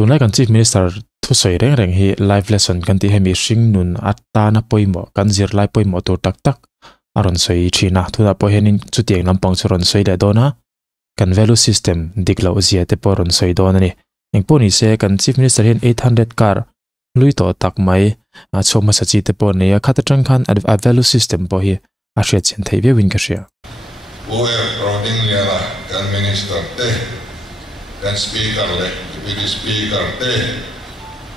tunai kan chief minister thu soi reng hi live lesson kan ti hemi hring nun atta na poimo kan zir lai poimo tur tak tak aron soi thina thuna po henin chutiang lampang churon soi le dona kan value system diklo zia te poron soi dona ni engponi se kan chief minister hin 800 car lui to tak mai choma sa chi te po ne khata tang khan a value system po hi a hria chen thei ve win ka hria oe proting liala kan minister te kan speaker le deputy speaker te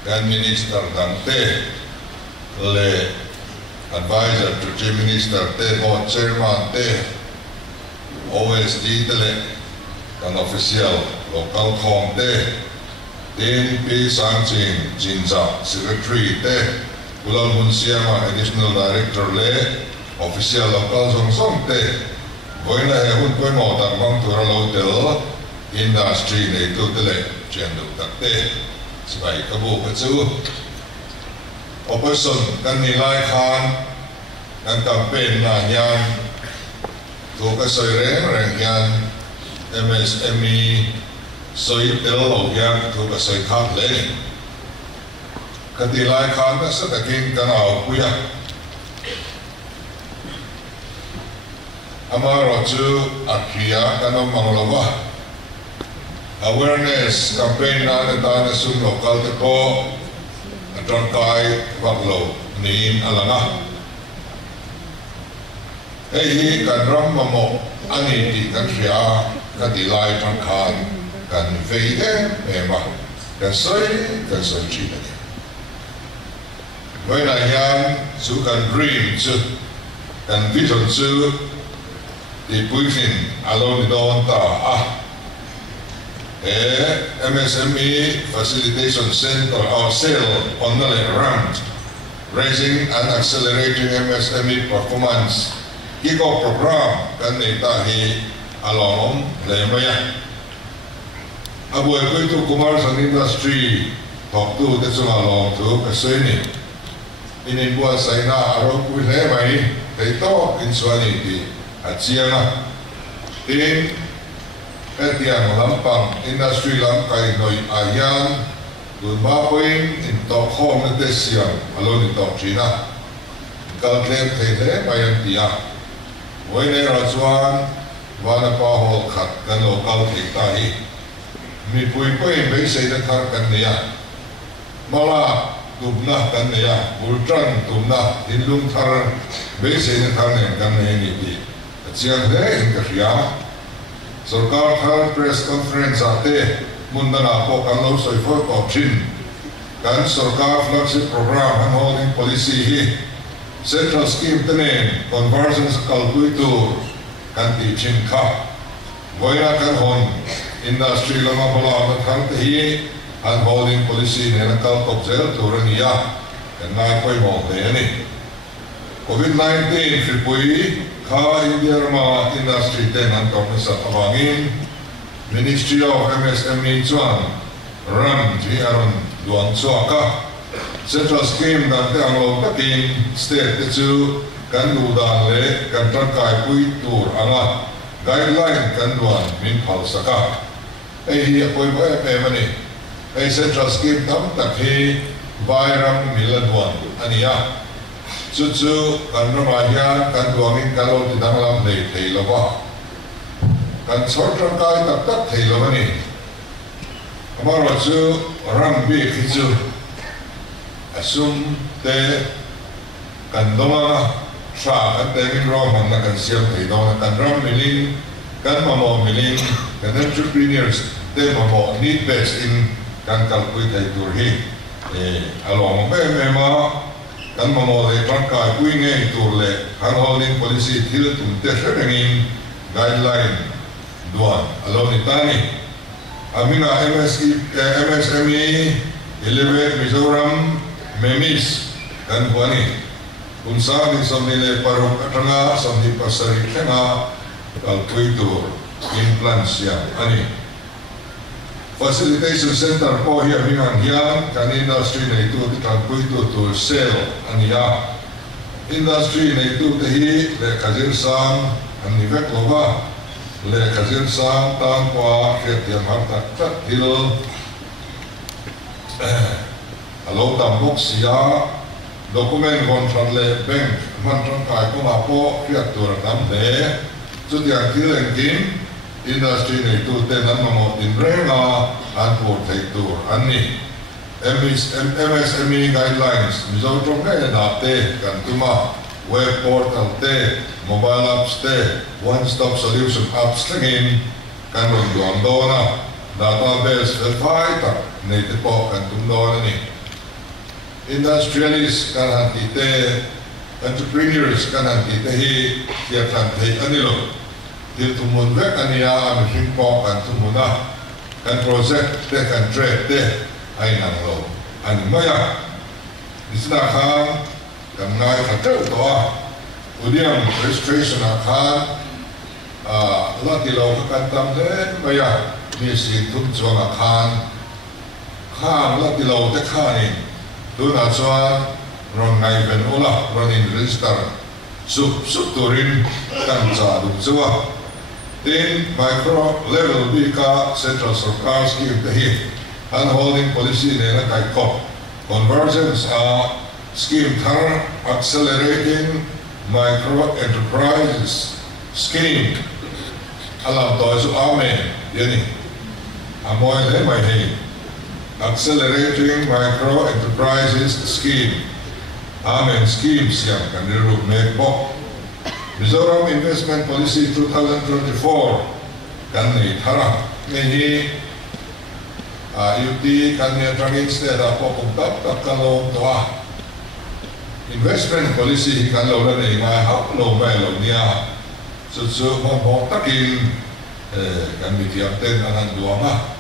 kan minister dan te le advisor to chief minister te board chairman te OSD te le kan official local com te tin pi sang chin jinja secretary te Kulal Munsiama additional director le official local song te voina he hun koi mo tak bang tura hotel industry nei tu te le chen du tak te sibai kabu ka chu opposition kan ni lai khan kan campaign na yan tu ka soi reng yan MSME soi tel lo yan tu ka soi khat le kan ni lai khan na sa takin kan au kuya amaro chu akhiya kan manglowa awareness campaign na ta na sum local te ko atangkai waklo nin alanga hi kan ram mamo ani ti kan ria kan dilai tang khan kan veide ema kan soi chi ne when I am chu kan dream chu kan vision chu di puisin alone don ta MSME Facilitation Center or sale on the round, raising and accelerating MSME performance. Kiko program kan nita hi along le maya. Abu itu commerce industry talk to the along to kasini. Ini buat saya na aro kuile mai itu insuaniti aciana. In Etiang lampang industri langkai noi ayan Mapoin in tok home na desyan alon in tok China kalklem tele bayan dia Wene rajuan wana pa hol khat kan lokal tahi mi pui mai sei na kar kan niya mala tubna kan niya ultran tubna hinlung thar mai sei na kar kan niya ni ti chiang he in ka ria Sarkar thar press conference ate mundana po kan lo soi for option kan sarkar flagship program and holding policy hi central scheme tene conversions kalkuitu kan ti chin kha voya kan hon industry lama bola ma thar te hi and holding policy ne na kal kop zel turania kan nai koi mo te ani COVID-19 fripui kha India ma industry ten an kop sa awangin Ministry of MSME chuan ram ji aron duang chuaka central scheme dan te alo takin state te chu kan lu dan le kan tangkai pui tur anga guideline kan duan min phal saka ei hi koi ba pe mani ei central scheme tam tak hi vairam miladwan ania chu kan ramaya kan duangin kalo ti danglam nei thei lawa kan sortran kai tak thei lo ni amaro chu ram bi khi chu asum te kan doma sa kan te min ro man na kan siam thei do kan ram milin kan mamo milin kan entrepreneurs te mamo need best in kan kalkui thei tur hi along me ma kan mamo le tangkai pui nge tur le kan holding policy thil tum te hrenin guideline Duan, along itani. Amina MSME, 11 Mizoram, Memis, dan Buani. Unsa di samnile parung katanga, samni pasari kena, kalkuitur, implants ya, ani. Facilitation Center po hiya minang yan, kan industry na ito di kalkuitur to sell, ani ya. Industry na ito tehi, le kajirsan, ang nivek loba, le kazin sang tang kwa khet yang har tak tak hil alo tam bok sia document contract le bank man tang kai ko ma po fiat tur nam de chu dia kilen kim industry nei tu te nan mo in renga an por thei tur ani MSME guidelines mizo trong kai na te kan tuma web portal te mobile apps te one stop solution apps tlangin kan ron duang dona database verify ta nei te po kan tum dona ni industrialists kan hanti te entrepreneurs kan hanti te hi dia kan thei anilo til tumun vek ania am himpo kan tumuna kan project te kan trade te ai nang lo an maya isna khan kan ngai khatau to udiam registration khan la kilo kan tam le maya ni si tum chuang khan la kilo te khani tu na chuan ron ngai ben ola ron in register sup turin kan cha du chuwa tin micro level bika central sarkar scheme te hi and holding policy ne la kai ko convergence scheme thar accelerating micro enterprises scheme alam to su amen yani amoy le mai hei accelerating micro enterprises scheme amen schemes yang kan diru me bo Mizoram Investment Policy 2024 kan ni thara ni UT kan ni trangin state po pumtap kalong toa investment policy kan lo la nei ma hap lo mai lo nia su mo takin kan mi tiap ten anan duama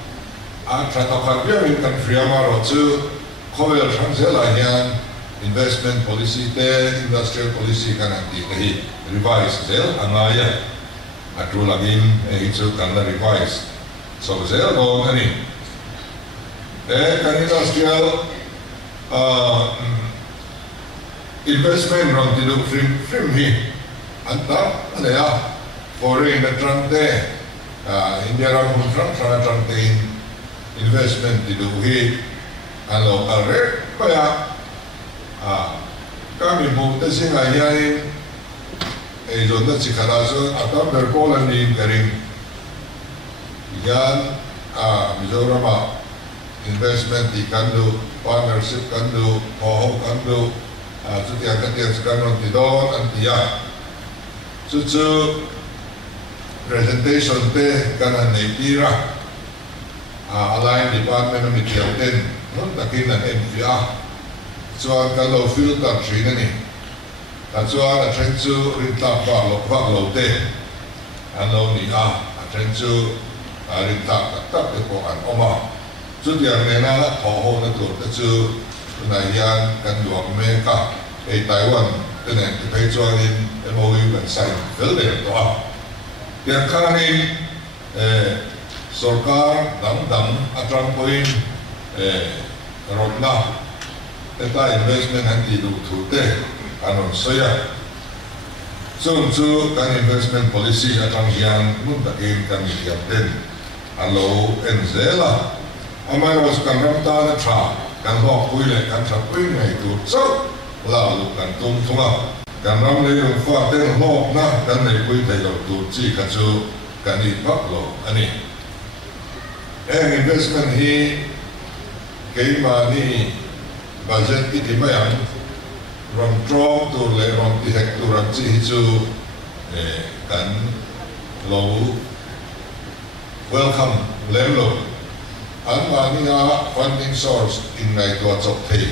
trata khabia kan friama ro chu khovel thangsela hian investment policy te industrial policy kan anti te revise zel angaya atrulagin chu kan la revise so zel go ani kan industrial investment ron tidu frame hi anta alaya foreign trante India ron trante investment tidu hi an local rate kaya kami buta singa yain zonda chikaraso atam berpolan ni karing yan Mizoram investment di kandu partnership kandu poho kandu suti akan dia sekarang di don antia susu presentation te kanan neitira align department of Michigan non takinan NVA chuan kalau filter three ni chuan a then chu rintlak va lo te an lo ni then chu rintlak tak te ko an oma chu tiang ne na tho ho na tur te chu na hian kan luang me ka Taiwan te ne te pe chuan in MOU kan sai vel de to tiang khan in sarkar dam atram point rotna eta investment hanti du thu te anon soya chu kan investment policy atang hian mun takin kan hiam ten alo enzela amai was kan ramta na tra kan ho puile kan tra pui ngai tu so la lu kan tum thunga kan ram le yung fa ten ho na kan nei pui te lo tu chi ka chu kan ni pak lo ani investment hi kei ma ni budget iti mayang rom trom tu le rom ti hek tu ram chi chu kan lo welcome lelo an ma ni funding source in ngai to chok thei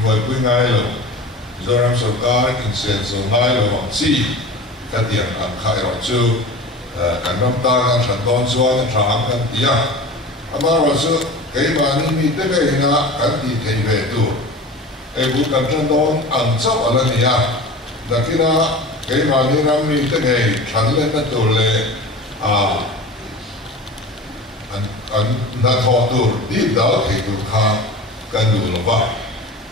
ngoi pui ngai lo zoram sarkar in sen so ngai lo wang chi ka tiang an khai ro chu kan ram ta kan than don chuan thang kan tia ama ro chu kei ma ni mi te kai na kan ti thei ve tu bu kan than don an chau ala ni dakina kei ma ni ram mi te nei than le na tu le an na tho tu di da thei tu kha kan du lo ba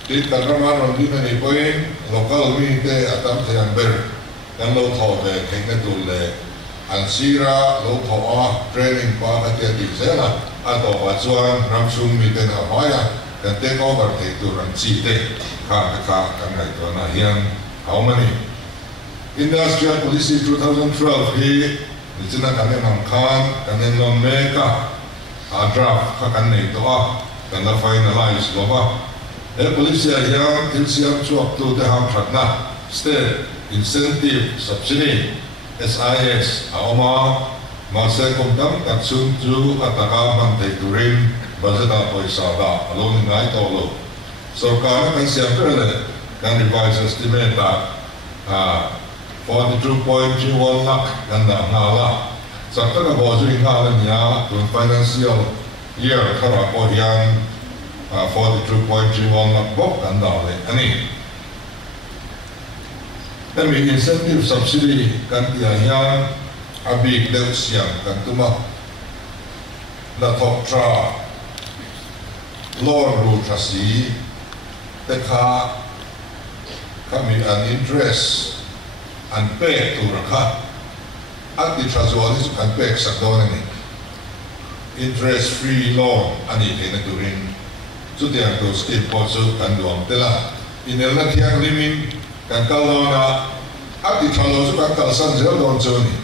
di kan ram ron di na ni point local mi te atam thang ber kan lo tho ve thei na tu le an sira lo tho training pa ka te di zela ato wa chuan ram sum mi te na haya kan take over thei tur an chi te kha kan ngai to na hian how many industrial policy 2012 hi ni china kan nam khan kan nom me ka a draft kha kan nei to a kan la finalize lo ba e policy hian til siam chuak tu te ham thatna state incentive subsidy SIS a oma ma se kom tam tak sun chu ataka man thei turin budget a paisa da alone ngai to lo sarkar kan siam le kan revise estimate da 42.21 lakh kan da na la sakta ka bo ju nga la nya to financial year khara ko hian 42.21 lakh bo kan da le ani Demi incentive subsidy kan dia hian abik deuh siam kan tuma la thok tra loan ru trasi te kha kami an interest an pay tu rakha at di trazoli su kan pay sak don ni interest free loan ani te na turin su dia to scheme po su kan duam tela inel na thiang limin kan kalona at di thalo su kan kal san zel don chu ni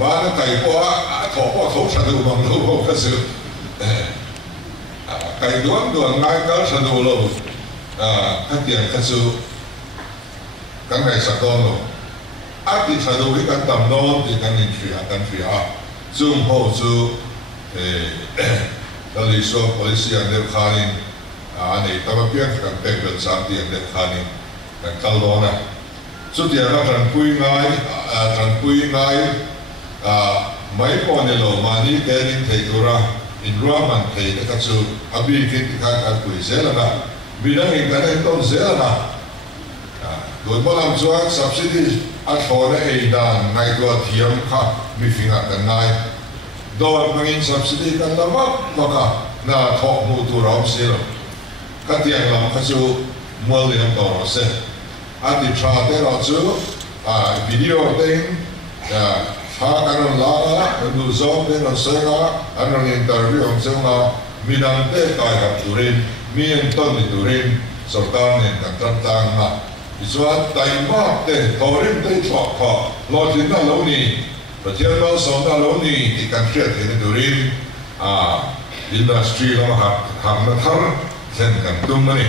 ba na kai po a tho sa du bang lo ka su kai duam ngai kal sa du lo ka tiang ka su kan ngai sa don lo at di thalo hi kan tam no di kan fi a zoom ho chu dali so policy an de khanin ani tama pian kan pek bel sam ti an de khanin kan kalona chu dia na tran pui ngai mai po ne lo mani kerin thei tura in roman thei ka chu abi ki ka pui zela na bidang in kan en ton zela na do malam chuan subsidy at hore ei dan ngai do thiam kha mi finga kan nai do mangin subsidy kan lama maka na thok mu tu rom silo ka tiang lam ka chu mol ni to ro se ati tra te ro chu video thing ha kan la nu zo te no se ga an interview on se na minang te kai ha turin mi en ton ni turin sarkar ne kan tang na Iswa taima te torim te chok ka lo tin na lo ni patian lo so na lo ni ti kan thret ni durin industry lo ha na thar sen kan tum ni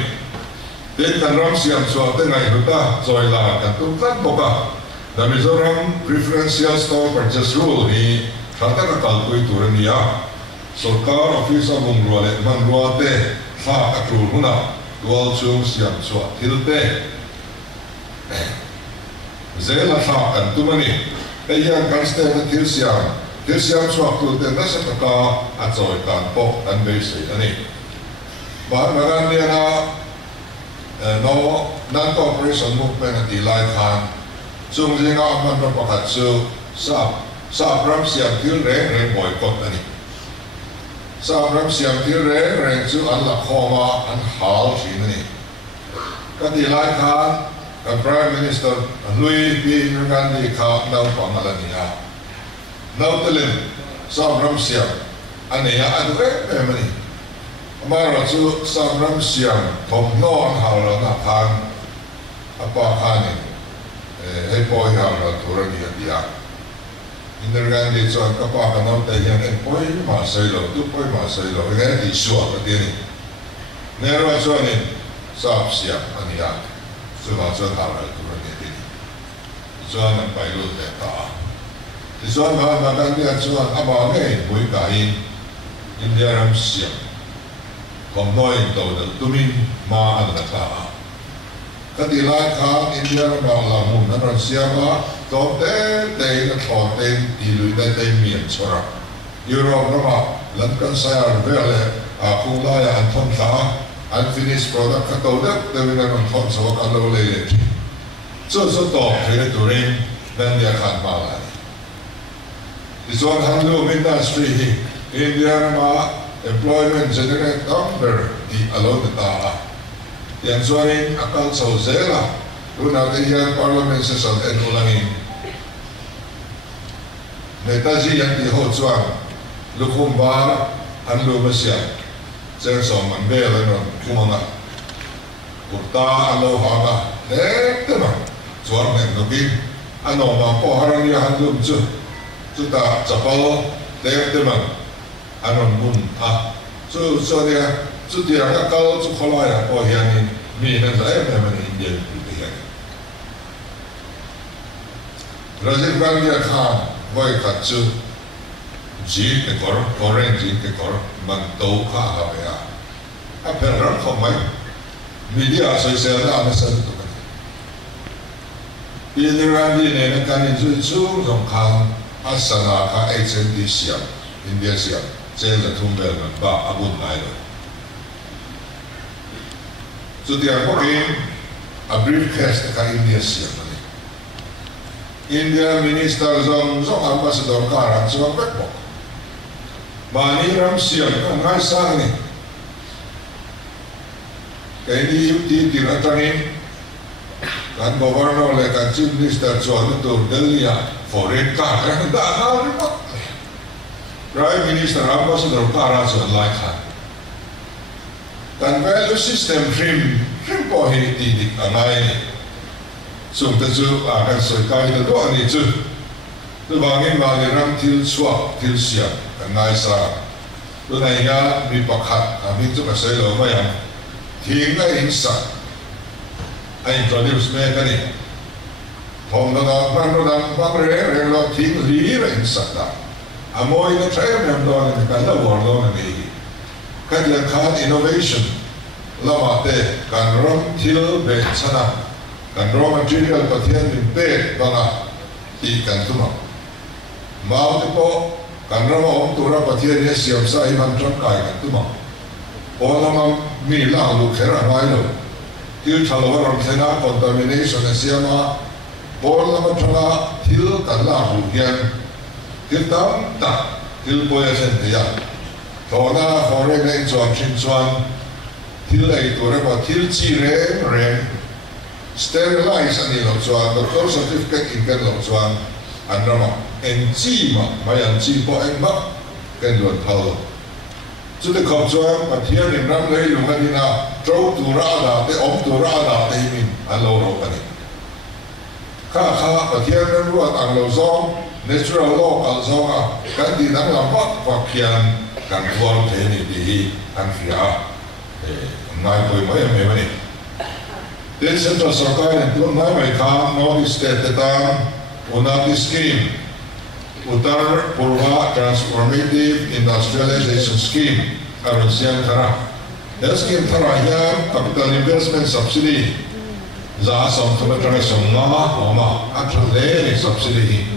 ten kan ram siam so te ngai huta zoi la kan tum kan boka the Mizoram preferential store purchase rule ni thata ka kal koi turin ya sarkar office of umrole man roate fa ka tru huna dual chung siam so thilte Zela sa kan tumani kaya kan ste na tirsiam suak tu te na sa ka at so kan po kan base ani ba magan dia na no non cooperation movement at ilai khan chung jinga man pa pakhat chu sa ram siam tir re boycott ani sa ram siam tir re chu an la khoma an hal thin ani ka ilai khan the Prime Minister Louis B. Nugandi ka nau pangalania nau telim Samram Siam ania adre memani amara chu Samram Siam thom non hawla na khan apa khani he poi hawla thurani dia Nugandi chuan ka pa ka nau te hian en poi ma sailo tu poi ma sailo nge di suwa ka dini nero chuan Sam Siam ania Sudah hal itu berarti. Sudah nampai lu teta. Sudah makan dia sudah apa ni? Boleh kain India ram siap. Komnoin tahu dah tumin ma ada ta. Ketika kan India ram lamun ram siapa? Tote na tote dilu te mien sora. Europe nama lankan saya bele aku lah yang anton ta. Unfinished product katodak tapi memang thon so kalau le so top hele turin dan dia kan malah isuan handlo industry India ma employment generate number di alone ta yang suarin akal so zela una dia parliament session en ulangin netaji yang di ho chuan lukhum bar handlo masya Sen som man bel no kumanga kurta alo hanga le tema chuan men no ki ano ma po harang ya handum chu ta chapal le tema anon mun a chu dia chu dia ka kal chu khola ya po hian mi na lai me man India pi hian Rajiv Gandhi kha voi ka chu ji ke kor koren ji ke kor man to kha ha ya a per ram kho mai media social da na san to Indira Gandhi ne na kan ju chu rong khang asana kha HND siam India siam chen la thum bel man ba abun nai lo so dia ko a briefcase ka India siam India Minister Zong Ambassador Karan Chuang Bekbok Mani Ram Siam Ngai Sang ni Kaya di UT tinatanin kan Governor le kan Chief Minister Chuang Tur Delia Foreign Car kan dah report Prime Minister Ambassador Karan Chuang Lai Khan kan value system trim po hi tidik angai ni sung ta chu kan soi kai ta do ani chu tu bangin bangin ram til chua til siam kan nai sa tu nai ya mi pakhat mi chu ka sei lo ma ya thing na in sa ai introduce me ka ni hom da bang re lo thing li re in sa da amoi na trai me do ni kan la wor lo ni kan la khan innovation lama te kan ram til be chana kan raw material pathian min pe banga ti kan tuma mau te po kan raw om tura pathian ye siam sa hi man tram kai kan tuma ona ma mi la lu khera ngai lo til thalo ram thena contamination e siama bol la ma thana til kan la hu hian til tam ta til boya sen te ya thona hore nei chuan chin chuan til ei tura pa til chi re sterilize ani lo chuan doctor certificate in kan lo chuan anrama enzima mai an chi po engma kan lo thal chu de khop chuan pathian in ram lei lu ngani na tro tu ra da te om tu ra da te min an lo ro ani kha pathian ram ruat ang lo zong natural law al zong a kan di nang la pat pa khian kan wal the ni di an fia ngai poi mai me mani Then Central Sarkar and Tunai may come notice that the town Unati scheme, Uttar Purva Transformative Industrialization Scheme, Arunsian Tara. The scheme Tara here, capital investment subsidy, Zasam Tumatara Soma, Oma, actually subsidy.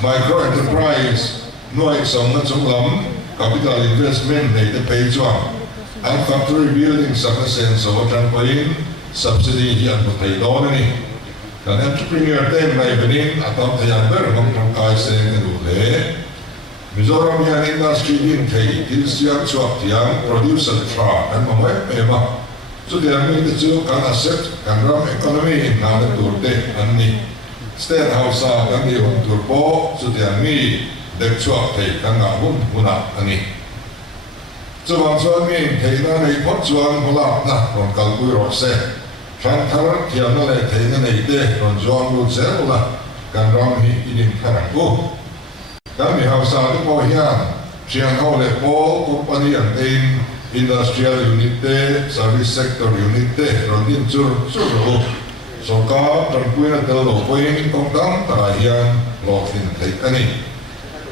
Micro enterprise, Noik Somnatulam, capital investment made the page one, and factory building sufficient of trampoline. Subsidy hi an pathai dawn ani kan entrepreneur tem mai benin atam thayang ber ngam thang kai se nu le Mizoram yan industry din thei til siam chuak tiang producer tra an mamai pema so dia mi de chu kan asset kan ram economy na na tur te an ni state house kan ni hon tur po so dia mi de chuak thei kan na hun huna ani chuan chuan mi thei na nei phot chuan hola na ron kal pui ro se Tran thar thiam na le thei na nei te ron chuan lu se hola kan ram hi inin kharang ko kan mi hau sa te po hian chiang ho le po company an tein industrial unit te service sector unit te ron din chur ro so ka tran pui na tel lo poin tong tang ta hian lo thin thei ani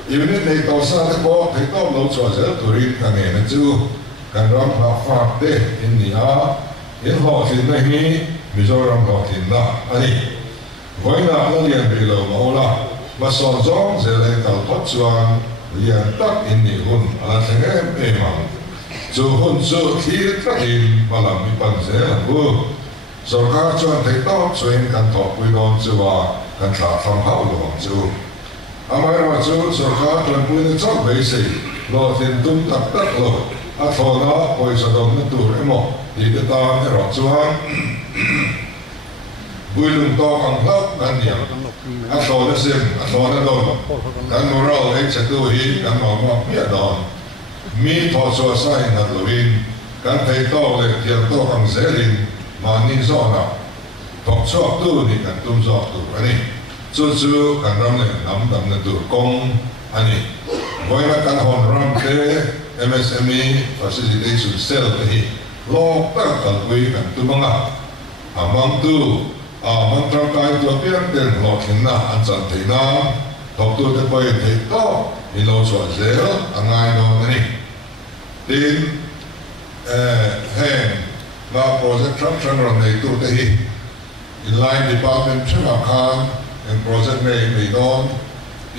unit nei to sa te po thei to lo chwa se turin kan ne na chu kan ram ha fa te in ni a in ho thin na hi Mizoram ho thin na ani voina la lian bi lo ma ola ma son zong ze le kal pot chuan lian tak in ni hun ala thenge pe ma chu hun chu thir tra in balam mi pan ze bu sarkar chuan thei to chuan kan tho pui don chu wa kan tha phang hau lo chu amai ra chu sarkar chuan pui ni chok bei sei lo thin tum tak tak lo a thona poi sa dom na tur emo di ta ta ne ro chuan bui lung to ang hlau kan niang a thona sim a thona don kan moral hei cha tu hi kan ma ma pia don mi thọ so sai na lovin kan thei to le tiang to ang zelin mani zo na thok chok tu ni kan tum zo tu ani chu chu kan ram le nam dam na tu kong ani voina kan hon ram te MSME facilitation cell hi lo ta kal pui kan tu manga amang tu mang trang kai tu pian ten lo thin na an chan thei na thok tu te poi thei to ni lo so zel angai no ani tin heng na project structure ron nei tu te hi in line department chama khan and project nei don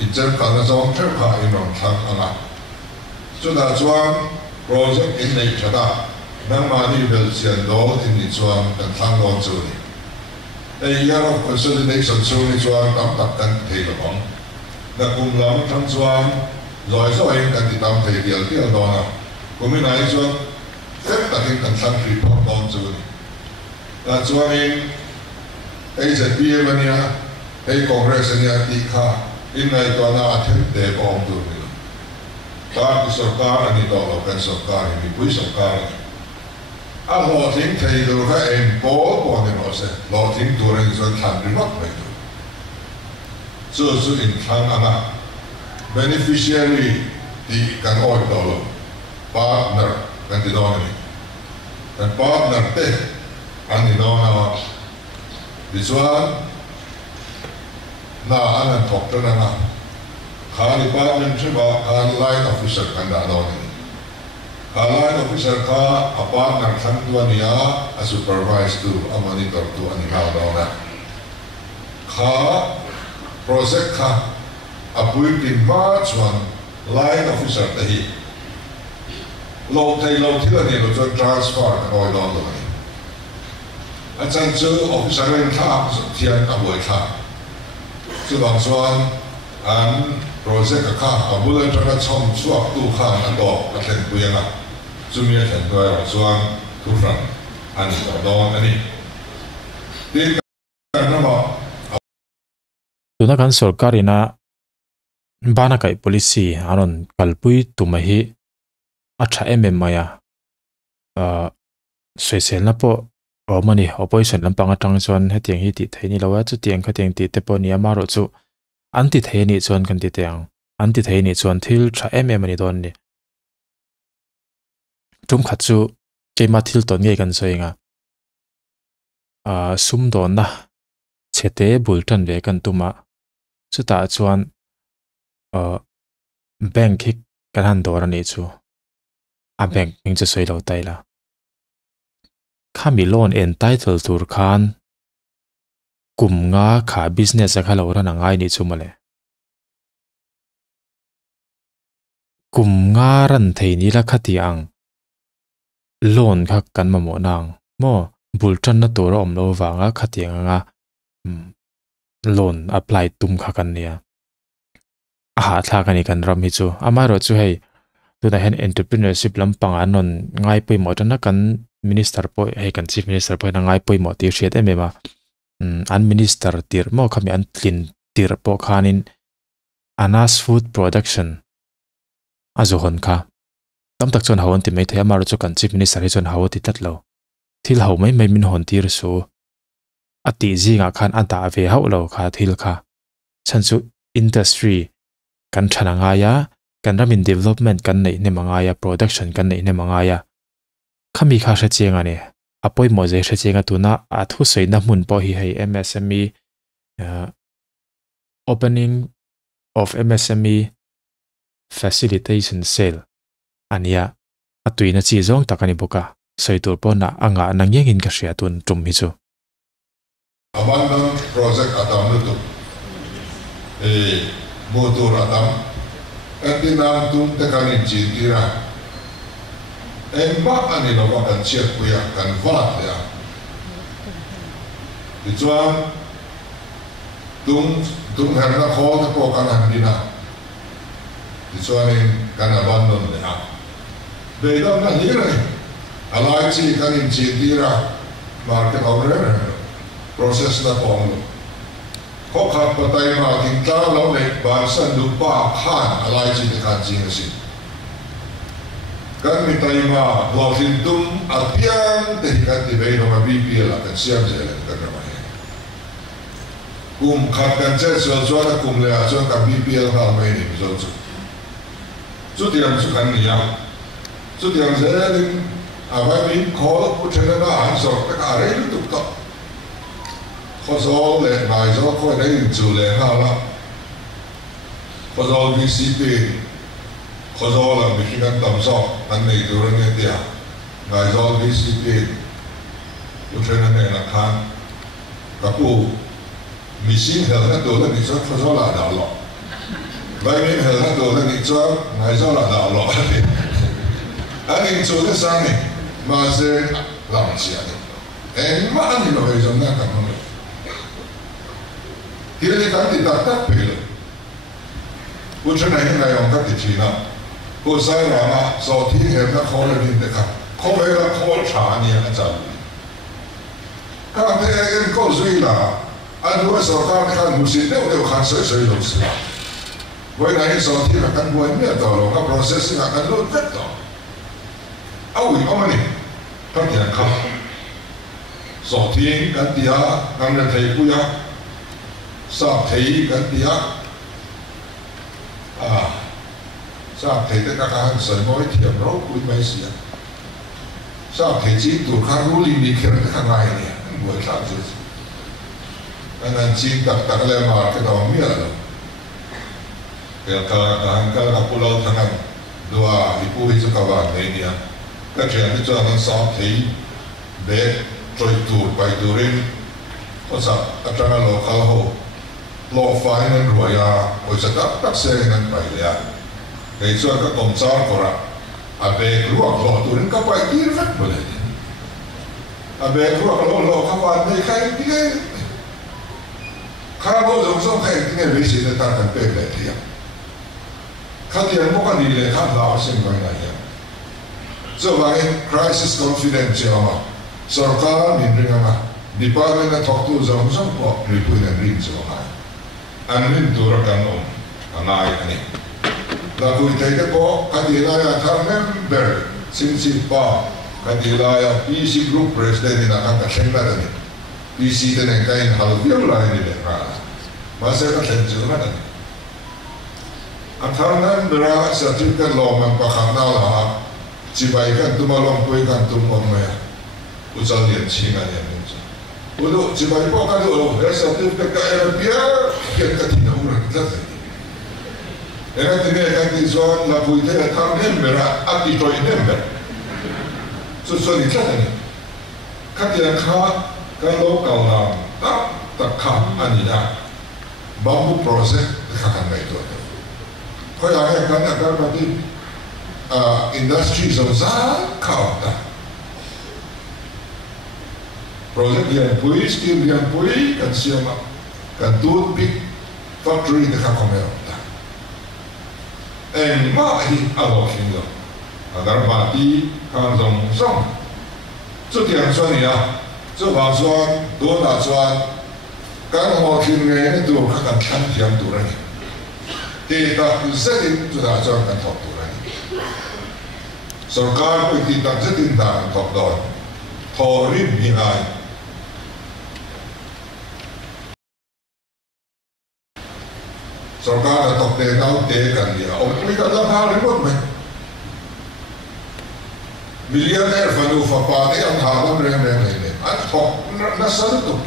in chen kan na zong thep kha in ron thang anga so da chuan project in nei chada nang mani bel sian do in ni chuan kan thang lo chu ni a year of consolidation chu ni chuan tam tak kan thei lo bang na kum lam thang chuan loi zo in kan ti tam thei dial ti do na kumin ai chuan phép takin kan thang report don chu ni da chuan in AZPM ania a congress ania ti kha in nai to na athem te bom tu ni ta ki sarkar ani do lo kan sarkar ni pui sarkar a lo thing thei do kha en po po ni mo se lo thing tu ren zo than ri mak mai tu chu in thang ama beneficiary ti kan oi do lo partner kan ti do ni kan partner te ani do na di chuan na anan thok ta na kha department chaba kha line officer kan da do ni kha line officer kha a partner thang tu ania a supervise tu a monitor tu ani ha do na kha project kha appoint in March one line officer te hi lo thei lo thila ni lo chuan transfer kan oi do lo ni a chan chu officer ren tha thian a boi tha chu bang chuan an project kha a bulan tra chom chuak tu kha na do ka thlen puya chu mi thlen do ya chuan tu fran ani do don ani tin kan na ma tuna kan sarkarina bana kai policy anon kalpui tumahi acha maya soisel na po omani opposition lampanga tang chuan hetiang hi ti theini lawa chu tiang khatiang ti te po ni amaro chu anti theini chuan kan ti tiang anti theini chuan thil tha ani don ni tum khat chu keima thil ton nge kan soinga sum don na chete bultan ve kan tuma chu ta chuan bank hi kan han dor ani chu a bank ning chu soi lo taila khami loan entitled tur khan kum nga kha business a khalo ran angai ni chu male kum nga ran thei ni la khati ang loan kha kan ma mo nang mo bultan na tur om lo wanga khati anga loan apply tum kha kan nia aha thla kani kan ram hi chu amaro chu hei tuna hen entrepreneurship lampang anon ngai poi mo tan kan minister po hei kan chief minister po na ngai poi mo ti hriat emema an minister tir mo khami an tlin tir po khanin anas food production azuhon kha tam tak chon hawon ti mai the amaro chu kan chief minister hi chon hawo ti tatlo thil haw mai min hon tir su ati zinga khan anta ve haulo kha thil kha chanchu industry kan thana ya kan ramin development kan nei ne mangaya production kan nei ne mangaya khami kha sha chenga ne apoi mo je sha chenga tuna a thu soina mun po hi hei MSME opening of MSME facilitation cell ania atuina chi zong takani boka soitur po na anga nangyengin ka sia tun tum hi chu abandon project atam tu motor atam kantinam tum tekanin chitira emma ani lo kan chiat puya kan vat ya dichuan tum herna kho ta ko kan handina dichuan kan abandon ya beidam na hira alai chi kanin chitira market owner process na pong ko khat patay ma king ta lo le ban san du pa khan alai chi de kan jing si kan mi tai ma do tin tum apian te kan ti vei no ma BPL kan siam je la kan ma he kum khat kan che so na kum le a so kan BPL ha mai ni so chu tiang su kan ni ya chu tiang je ling a vai min ko pu chen na an so ta ka re lu tu to ko so le mai so ko dai chu le ha la ko so VCP ko so la mi kan tam so an nei du ren ne tia ngai so VCP pu chen na na khan ka pu mi sin hel na do la ni so ko so la da lo vai min hel na do la ni so ngai so la da lo anh chú cái sang này mà sẽ làm gì à? Em mà anh nói về trong đó cảm ơn. Khi đi cái thì đặt tất về rồi. Bữa trước này ngày ông các thị trường nào, bữa sai là mà sau khi em đã khó lên đi được khó về là khó trả nhiều anh chàng. Các anh thấy em có duy là anh nói sau khi các anh muốn đều khăn sợi lột xả. Với này sau khi là các anh muốn biết đó là process là các anh lột vết đó. Ôi ông này, các nhà khám, sổ thiên cái tia, năm lần thầy cúi á, sắp thầy cái tia, sắp thầy tất cả các sợi mối thiệp rốt cúi mấy xí, sắp thầy chỉ tụ khá rú linh đi kia tất cả ngày này, buổi sáng chứ, anh chỉ tất lên mà cái đó miết rồi, cái các phụ lao thằng anh, đua đi bùi cho các bạn này nhỉ. Các chuyện như cho nó sao thấy để trôi tour bay touring, có sao các trang lo khá hồ lo phải nên rồi rồi sẽ tắt xe nên bay liền, cái cho các công xã có ra, về ruộng lo touring các bay kia rất bự lên, về ruộng lo các bạn này khai kia, khai bao giờ xong khai kia về gì để tăng cái bề để thiệt, khai tiền mua cái gì để khai lão sinh cái này. So bangin crisis confidential ama. Sarkar min ring ama. Department na talk to zong po ripuin and rin so ha. Anin turakan anay ani. Lakuin tayo po kadila ya thar member sinsin pa kadila ya PC group president na kakaseng na rin. PC din ang kain halviyang lain nila ka. Masa ka tension na rin. Ang thar member sa certificate law magpakanal ha. Chỉ vậy kan tu malong pui kan tu mong mày, ucal lian ching anh em mình. Ulu chỉ vậy bao cái ulu, hết sao tu cái bia, cái tin đâu mà rất là. Em tin nghe cái tin son là pui thế tham nem mera, ati toi nem mera. So đi chắc này. Các tiền khác, cái lỗ cầu nào, tất cả anh đi ra. Bambu process, các anh này thôi. Coi ai cái này cái gì? Industries of Zakauta. Project yang pui, skill yang pui, kan siapa, kan tuh big factory dekat komerta. Mahi alokin lo, agar mati kan zong. Itu tiang suan ya, itu bang suan, dua nak suan, kan alokin ni itu kan tiang turan. Kita sedih sudah suan kan top turan. Sarkar ko ititang sa tindang top doon. Thorin hinay. Sarkar na top de daw de kan niya. O kung ikaw halin mo may. Millionaire fanufa pati ang halam rin. At top nasa ito.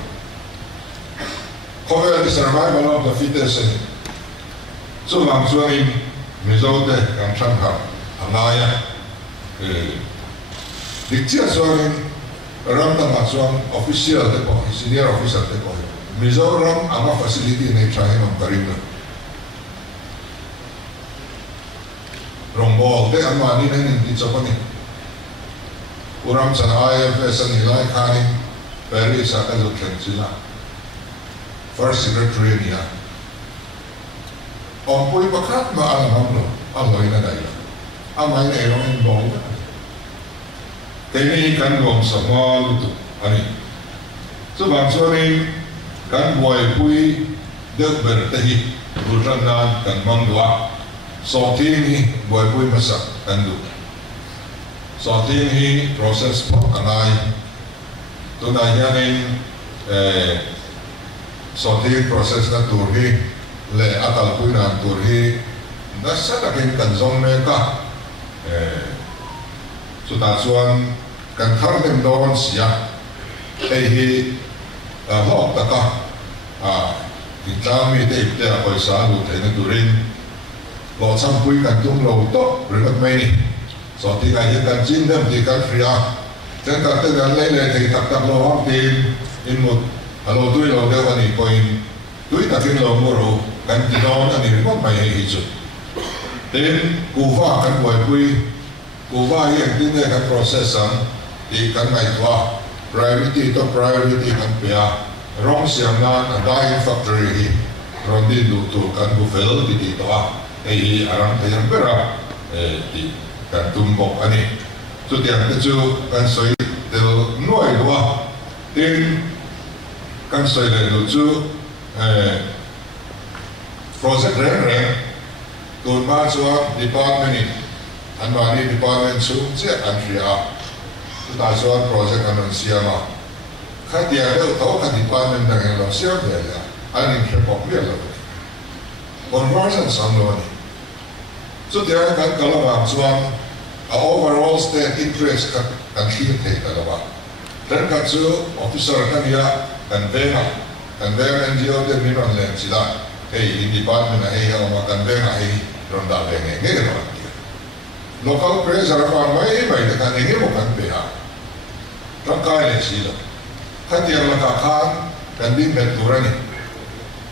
Cover the survival of the fittest. So lang suwain mizode ang sangka. Ang naya. Dikcia soalnya ram nama soal official depo, senior officer depo. Mizoram ama facility ini cahaya memkarimnya. Rombol deh ama ini nih di coba nih. Uram sana IFS nilai kanin Paris akan lukian sila. First secretary ni ya. Ompoi bakat maalam lo, Allah ini ada ya. Ama ini orang yang bawa. Kini kan gom sama itu, ani. Sebab ni kan boy pui dek bertahi bulan kan mangwa. So ni boy pui masak kan tu. so tin hi process phok anai tunai hianin so tin process na tur hi le akal puinan tur hi nasa takin kan zong me ka chuta chuan kan thar nem don sia ei hi hok taka Itlami te ipte a paisa lu te na turin lo cham pui kan tung lo to rilat mai ni so ti ka hi kan chin dem ti kan fria ten ka te gan le le te tak tak lo ham tin in mut alo tui lo de ani point tui takin lo mo ro kan ti don ani mo mai hi chu ten ku va kan boi pui ku va hi tin ne kan process an ti kan mai twa priority to priority kan pia rong siam na dai factory hi rondi lu tu kan bu fel di to a ei arang te yang bera di kan tumbok ani tu tiang te chu kan soi del noi do tin kan soi le lu chu project reng tu ma chu department ni an ma ni department chu che an ria tu ta chu project an siama kan dia ada tahu kan department dengan lo siapa dia, anin sepok dia lo. Conversion sama ni. So dia kan kalau macam overall state interest kan kita kalau apa. Dan kan so officer kan dia kan bela NGO dia minum lain sila. Hey in department hey kalau makan bela hey ronda bela ni kan dia. Local press apa mai kan ini bukan bela. Terkait sila. Kan yang lekakan kan di mentura ni.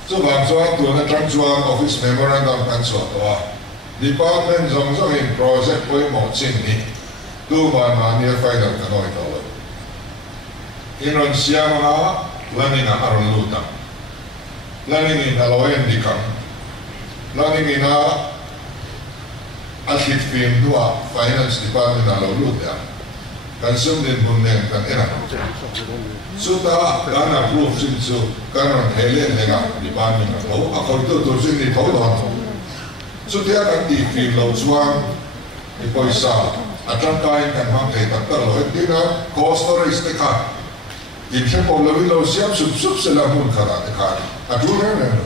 So bangsa tu na transfer office memorandum kan suatu department zong in project pun mau cing ni. Tu mana ni final kan oi tahu. Inon siapa lani na aron luta. Lani ni nalawayan di kam. Lani ni na asyik film dua finance department nalaw luta. Kan sumdin bunden kan enak. Sudah kan approve sinsu kan hele lega department atau akal itu turun di tahu doang. Sudah kan di film lawan di poisa atang kain kan mangkai tak terlalu tina costoris teka. Ini pun lebih lalu siap sub selamun kata teka. Aduh ni.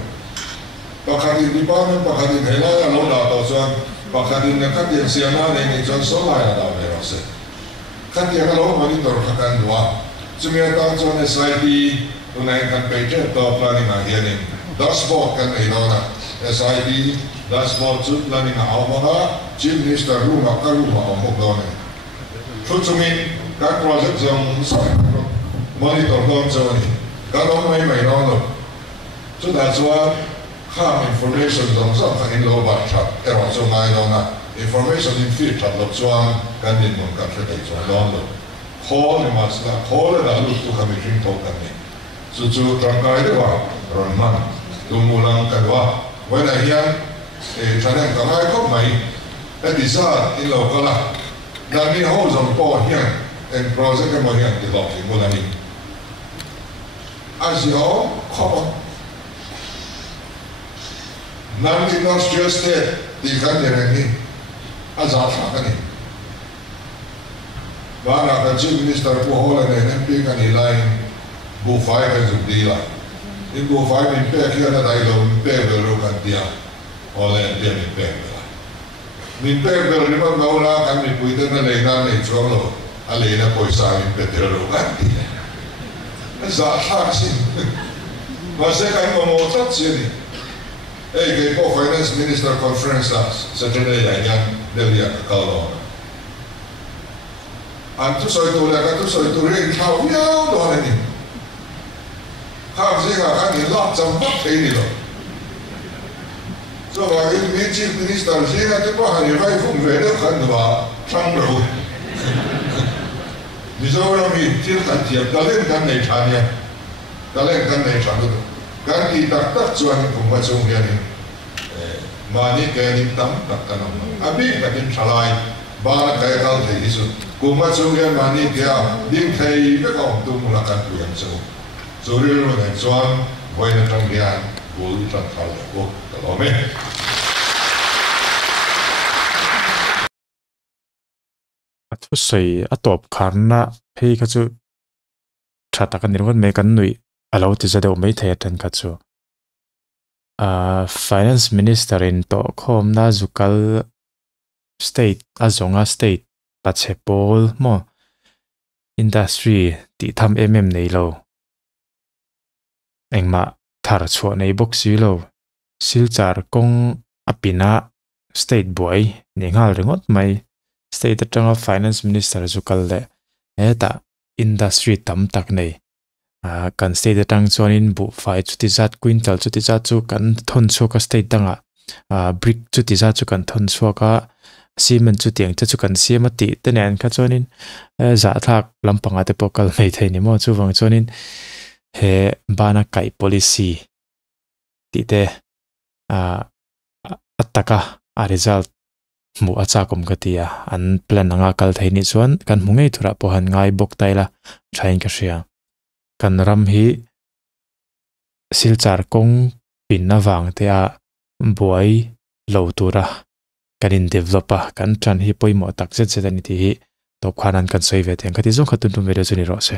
Pakadin department pakadin hele lalu dah tahu soal pakadin nak dia siapa ni jual soal ada berasa. Kan dia kalau monitor kan dua. Semua tahun soal SIP tunai kan page atau planning akhirnya dashboard kan idona SIP dashboard tu planning awalnya chief minister rumah awak dona. Tujumin kan project yang monitor dona soal ni kalau mai nol sudah soal ham information dona soal kan ini lobat chat error soal idona information in field chat soal kan di mun kan kita soal dona. Call ni maslah, call dah lu tu kami ring tahu kami. Susu terangkai dewa, Roman, tumulang kedua. When I hear, jangan kami kau mai, di saat ini kalah. Dan ni hal yang poh yang, and proses kami yang di lokasi mula ni. Asyik kau, nanti not just di kan dereng ni, azal apa ni? Bana kan chief minister puhola ne MP kan ilain bufai kan zubdila. In bufai min pe kia na dailo min pe belu kan dia. Oleh dia min pe bela. Min pe belu ni man maula kan min puite na leina ne cholo. Aleina poisa min pe belu kan dia. Zahak sin. Masa kan memotat sini. Kay po finance minister conference sa Chennai yan delia kalau. Antu soal itu ring kau yang doa ni. Kau sehingga kan hilang jambak ini loh. So bagi chief minister sehingga tu pun hari hari pun beda kan doa canggung. Misalnya mikir kan tiap kali kan naik tanya, kan kita tak cuan pembaca ni. Mani kaya tam tak kanam. Abi kadin salai, bar kaya kal isu. Kuma sungai mani dia dingkai bekau tu mulakan tu yang so. Suri lu dan suan, boleh datang dia, boleh datang kalau me. thu sei atop kharna hei ka chu thata kan nirwan me kan nui alo ti za deuh mai thei atan ka chu finance minister in to khom na zukal state azonga state pachepol mo industry ti tham nei lo engma thar chho nei box si lo silchar kong apina state boy ningal ringot mai state atanga finance minister zukal le eta industry tam tak nei kan state atang chuanin bu fai chuti zat quintal chuti zat chu kan thon choka state tanga brick chuti zat chu kan thon choka cement chu tiang chu kan siam ati tenen kha chuanin za thak lampanga te pokal mai theini mo chu wang chuanin he bana kai policy ti te ataka a result mu acha kom katia an plan anga kal theini chuan kan hmungei thura pohan ngai bok taila thain ka ria kan ram hi silchar kong pinna wang te a buai lo tura kanin developer kan tran hi poimo tak zet zet ani ti hi to khanan kan soi ve theng khati zong khatun tum ve chuni ro se